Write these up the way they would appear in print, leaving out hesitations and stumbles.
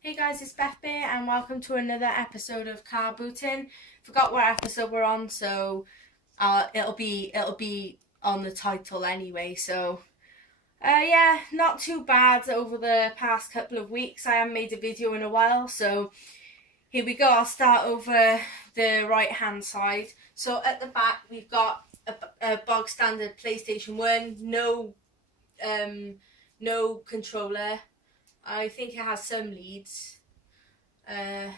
Hey guys, it's Beth Bear and welcome to another episode of Carbooting. Forgot what episode we're on, so it'll be on the title anyway. So yeah, not too bad over the past couple of weeks. I haven't made a video in a while, so here we go. I'll start over the right hand side. So at the back we've got a bog standard PlayStation 1, no controller. I think it has some leads. Uh,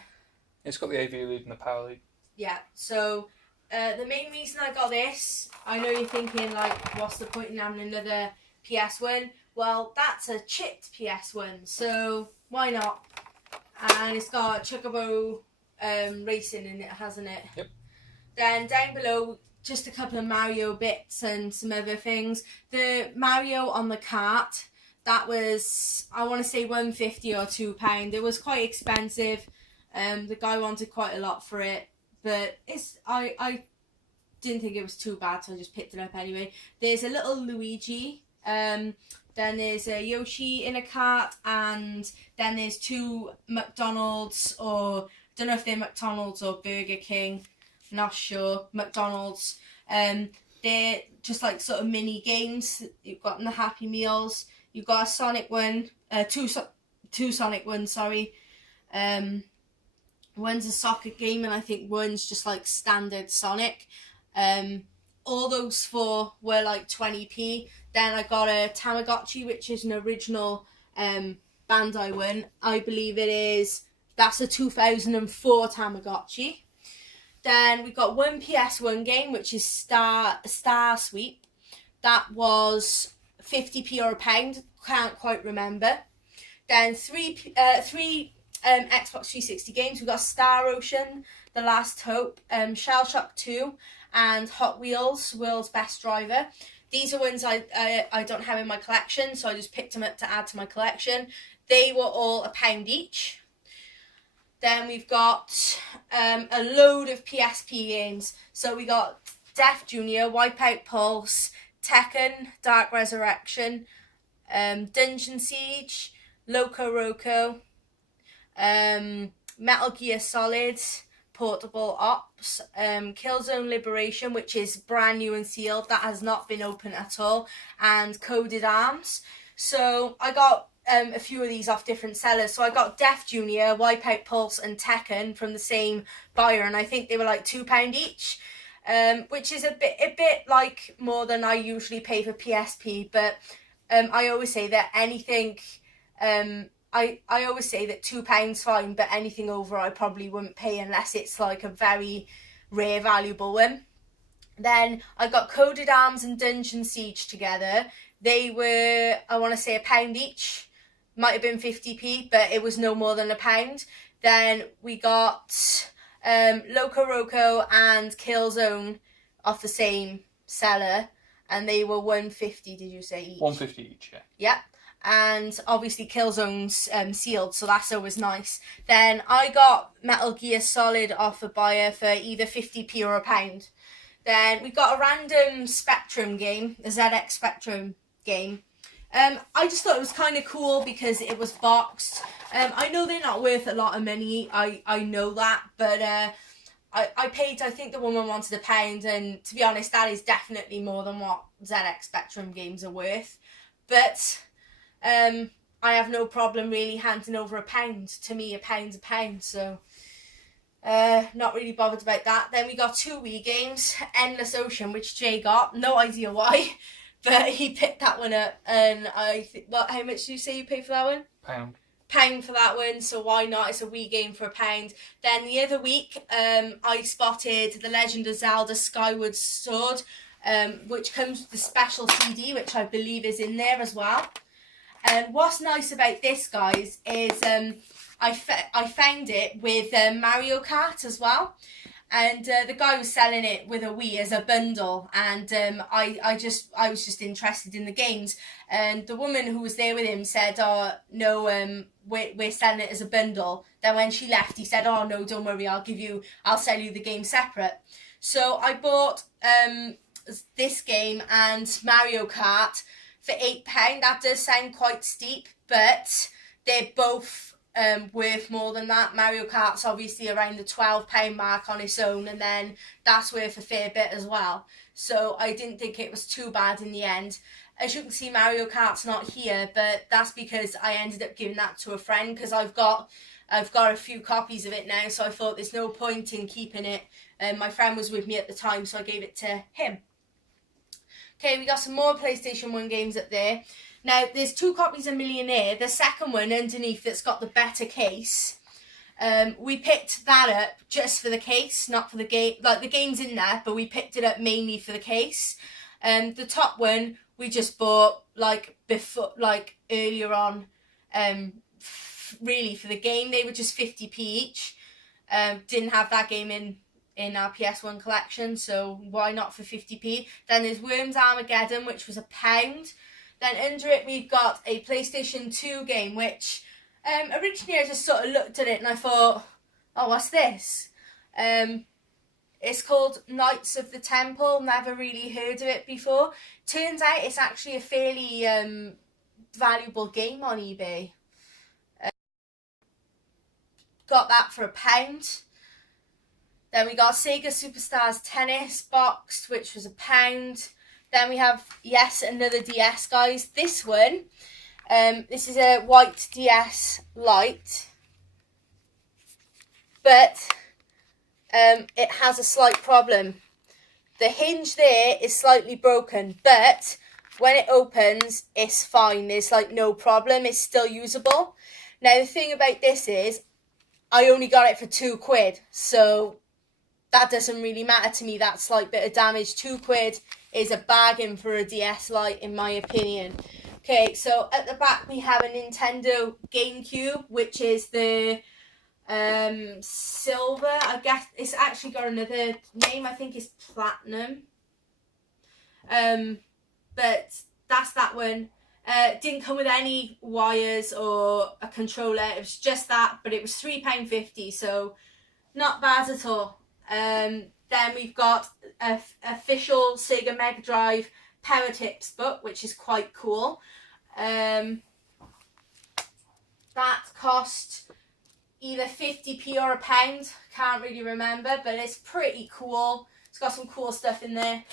It's got the AV lead and the power lead. yeah, so the main reason I got this, I know you're thinking, like, what's the point in having another PS1? Well, that's a chipped PS1, so why not? And it's got Chocobo racing in it, hasn't it? Yep. Then down below, just a couple of Mario bits and some other things. The Mario on the cart, that was, I want to say, £1.50 or £2. It was quite expensive. The guy wanted quite a lot for it, but I didn't think it was too bad, so I just picked it up anyway. There's a little Luigi, then there's a Yoshi in a cart, and then there's two McDonald's, or I don't know if they're McDonald's or Burger King, not sure, McDonald's. They're just like sort of mini games you've got in the Happy Meals. You've got a Sonic one, two Sonic ones, sorry. One's a soccer game, and I think one's just like standard Sonic. All those four were like 20p. Then I got a Tamagotchi, which is an original Bandai one. I believe it is. That's a 2004 Tamagotchi. Then we got one PS1 game, which is Star Sweep. That was 50p or £1. Can't quite remember. Then three Xbox 360 games. We've got Star Ocean, The Last Hope, Shell Shock 2, and Hot Wheels, World's Best Driver. These are ones I don't have in my collection, so I just picked them up to add to my collection. They were all £1 each. Then we've got a load of PSP games. So we got Def Junior, Wipeout Pulse, Tekken, Dark Resurrection, Dungeon Siege, Loco Roco, Metal Gear Solid, Portable Ops, Killzone Liberation, which is brand new and sealed, that has not been open at all, and Coded Arms. So I got a few of these off different sellers. So I got Def Junior, Wipeout Pulse, and Tekken from the same buyer, and I think they were like £2 each, which is a bit like more than I usually pay for PSP. But I always say that anything. I always say that £2 fine, but anything over I probably wouldn't pay unless it's like a very rare, valuable one. Then I got Coded Arms and Dungeon Siege together. They were, I want to say, £1 each. Might have been 50p, but it was no more than £1. Then we got Loco Roco and Killzone off the same seller, and they were £1.50. Did you say each? £1.50 each, yeah. Yep. And obviously Killzone's sealed, so that's always nice. Then I got Metal Gear Solid off a buyer for either 50p or £1. Then we got a random Spectrum game, a ZX Spectrum game. I just thought it was kind of cool because it was boxed. I know they're not worth a lot of money, I know that, but I paid, I think the woman wanted £1, and to be honest, that is definitely more than what ZX Spectrum games are worth. But I have no problem really handing over £1. To me, £1's £1, so not really bothered about that. Then we got two Wii games, Endless Ocean, which Jay got, no idea why, but he picked that one up, and I think, how much do you say you paid for that one? £1 for that one, so why not? It's a Wii game for £1. Then the other week, I spotted The Legend of Zelda Skyward Sword, which comes with the special CD, which I believe is in there as well. And what's nice about this, guys, is I found it with Mario Kart as well. And the guy was selling it with a Wii as a bundle, and I was just interested in the games. And the woman who was there with him said, "Oh no, we're selling it as a bundle." Then when she left, he said, "Oh no, don't worry, I'll sell you the game separate." So I bought this game and Mario Kart for £8. That does sound quite steep, but they're both worth more than that. Mario Kart's obviously around the £12 mark on its own, and then that's worth a fair bit as well. So I didn't think it was too bad in the end. As you can see, Mario Kart's not here, but that's because I ended up giving that to a friend, because I've got a few copies of it now, so I thought there's no point in keeping it. My friend was with me at the time, so I gave it to him. Okay, we got some more PlayStation 1 games up there. Now, there's 2 copies of Millionaire. The second one underneath that's got the better case. We picked that up just for the case, not for the game. Like, the game's in there, but we picked it up mainly for the case. The top one we just bought earlier on. Really for the game, they were just 50p each. Didn't have that game in our PS1 collection, so why not for 50p? Then there's Worms Armageddon, which was £1. Then under it we've got a PlayStation 2 game, which originally I just sort of looked at it and I thought, oh, what's this? It's called Knights of the Temple. Never really heard of it before. Turns out it's actually a fairly valuable game on eBay. Got that for £1. Then we got Sega Superstars Tennis boxed, which was £1. Then we have, yes, another DS, guys. This one, this is a white DS Lite, but it has a slight problem. The hinge there is slightly broken, but when it opens, it's fine. There's like no problem. It's still usable. Now, the thing about this is, I only got it for £2, so that doesn't really matter to me, that slight bit of damage. £2 is a bargain for a DS Lite, in my opinion. Okay, so at the back we have a Nintendo GameCube, which is the silver. I guess it's actually got another name. I think it's Platinum. But that's that one. Didn't come with any wires or a controller. It was just that, but it was £3.50, so not bad at all. Then we've got a official Sega Mega Drive Power Tips book, which is quite cool. That cost either 50p or £1. Can't really remember, but it's pretty cool. It's got some cool stuff in there.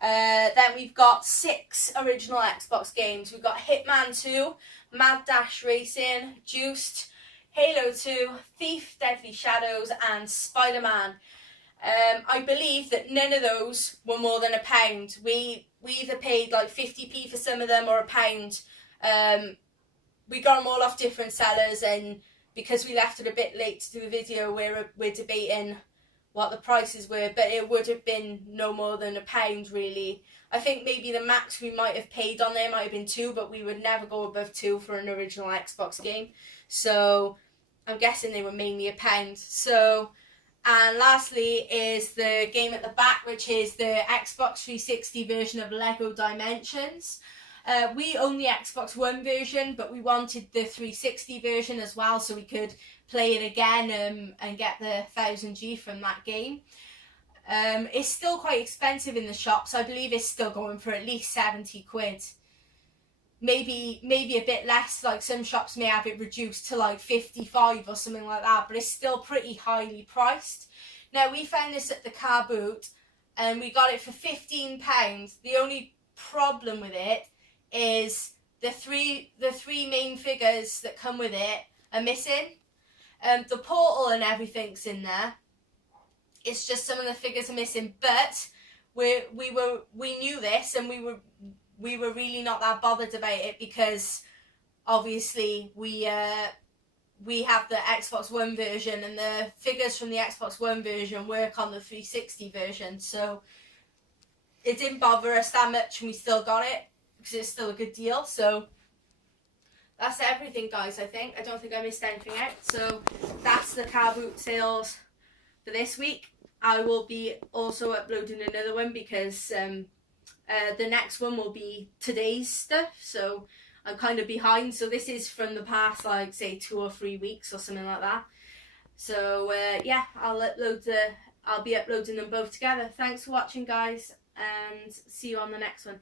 Then we've got 6 original Xbox games. We've got Hitman 2, Mad Dash Racing, Juiced, Halo 2, Thief, Deadly Shadows, and Spider-Man. I believe that none of those were more than £1. We either paid like 50p for some of them or £1. We got them all off different sellers, and because we left it a bit late to do the video, we're debating what the prices were, but it would have been no more than £1 really. I think maybe the max we might have paid on there might have been £2, but we would never go above £2 for an original Xbox game. So I'm guessing they were mainly £1. So, and lastly is the game at the back, which is the Xbox 360 version of Lego Dimensions. We own the Xbox One version, but we wanted the 360 version as well, so we could play it again and get the 1000G from that game. It's still quite expensive in the shops. I believe it's still going for at least £70. Maybe a bit less, like some shops may have it reduced to like 55 or something like that, but it's still pretty highly priced. Now, we found this at the Carboot and we got it for £15. The only problem with it is the three main figures that come with it are missing. The portal and everything's in there. It's just some of the figures are missing, but we knew this, and we were really not that bothered about it, because obviously we have the Xbox One version, and the figures from the Xbox One version work on the 360 version, so it didn't bother us that much, and we still got it because it's still a good deal. So that's everything, guys. I don't think I missed anything out. So that's the Carboot sales for this week. I will be also uploading another one because the next one will be today's stuff, so I'm kind of behind. So this is from the past, like, say 2 or 3 weeks or something like that. So yeah, I'll be uploading them both together. Thanks for watching, guys, and see you on the next one.